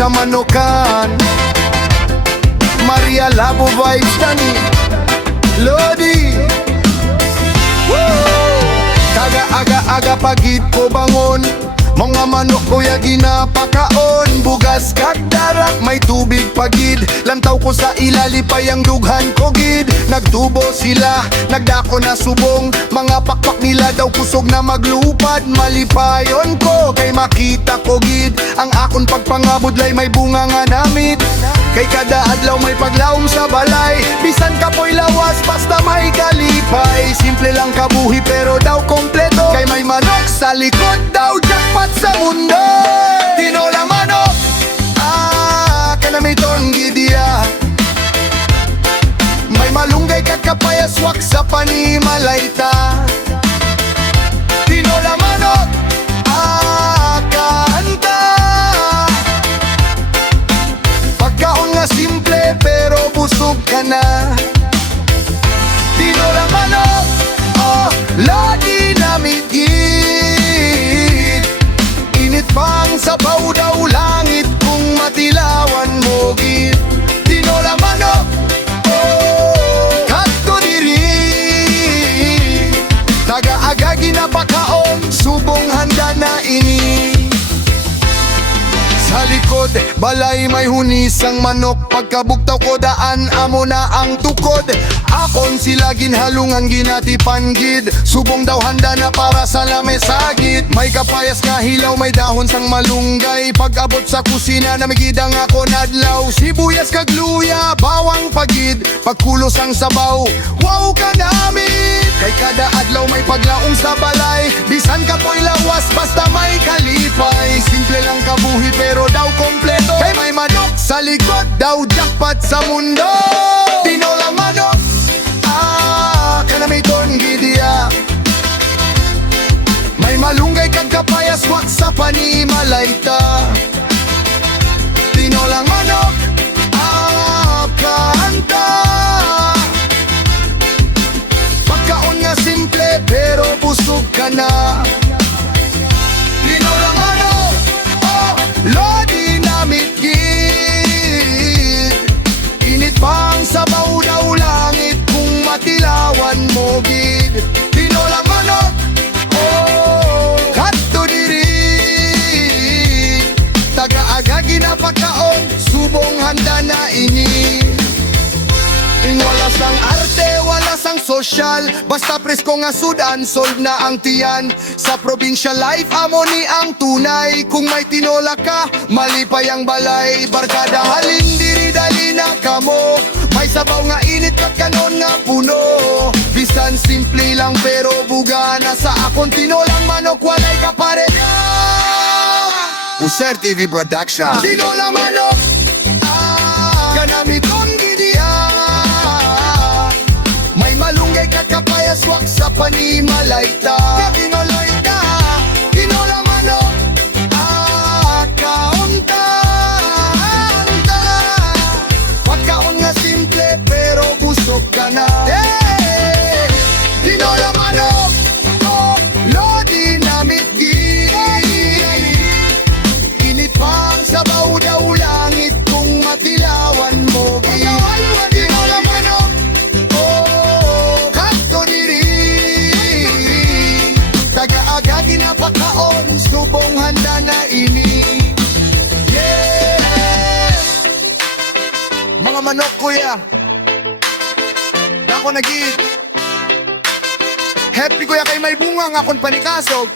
sa manokan. Maria Labo vibes tani Lodi. Kaga-aga-aga pagid ko bangon, mga manok ko ya ginapakaon. Bugas kag darak may tubig pagid, lantaw ko sa ilalipay ang dughan ko gid. Nagtubo sila, nagdako na subong, mga pakpak nila daw kusog na maglupad. Malipayon ko kay makita ko gid, ang akon pagpangabod lay may bunga nga namit. Kay kada adlaw may paglaom sa balay, bisan kapoy lawas basta may kalipay. Simple lang kabuhi pero daw kompleto, kay may manok sa likod daw jackpot sa mundo. Tinola manok, kanamiton gidiya. May malunggay kakapayas wak sa panimalayta. Tinola manok, kanta. Pagkaon nga simple pero busog ka na. Tinola manok, lagi namit gid. Init pang sabaw daw langit kung matilawan mo gid. Tinola manok, kadto diri. Taga-aga ginapakaon, subong handa na ini. Sa likod, balay may hunisang manok, pagkabugtaw ko daan amo na ang tukod. Akon sila ginhalungan ginatipan gid, subong daw handa na para sa lamesagit. May kapayas nga hilaw, may dahon sang malunggay, pag-abot sa kusina namigidang ako nadlaw. Sibuyas kag luya, bawang pagid, pagkulos ang sabaw, wow ka namin. Kay kada adlaw may paglaong sa balay, bisan kapoy lawas basta may kalipay. Simple lang kabuhi pero daw kompleto, kay may manok sa likod daw jackpot sa mundo. Tinola manok, kanamiton gidiya. May malunggay kag kapayas wak sa panimalayta. Tinola manok, kanta. Pagkaon nga simple pero busog ka na. Tinola manok, lodi namit gid. Init pang sabaw daw langit kung matilawan mo gid. Tinola manok, kadto diri. Taga-aga ginapakaon, subong handa na ini. Wala sang arte, wala sang sosyal, basta presko nga sudan, sold na ang tiyan. Sa probinsya life, amo ni ang tunay. Kung may tinola ka, malipay ang balay. Barkada halin, diri dali na kamo. May sabaw nga init at kanon nga puno. Bisan simple lang pero buga na sa akon. Tinolang manok, walay kapareda. User TV Production. Tinolang manok, kanamiton gidiya. May malunggay kat kapayas wak sa panimalayta. Panimalayta, tinolang manok, kaunta. Pagkaon nga simple pero busog ka na. Hey! Tinolang manok, lodi namit gid. Init pang sabaw daw langit kung matilawan mo gid. Tinolang manok, kadto diri. Taga-aga ginapakaon, subong handa na ini. Yes! Mga manok kuya, dako na gid. Happy kuya kay may bunga nga akong panikasog.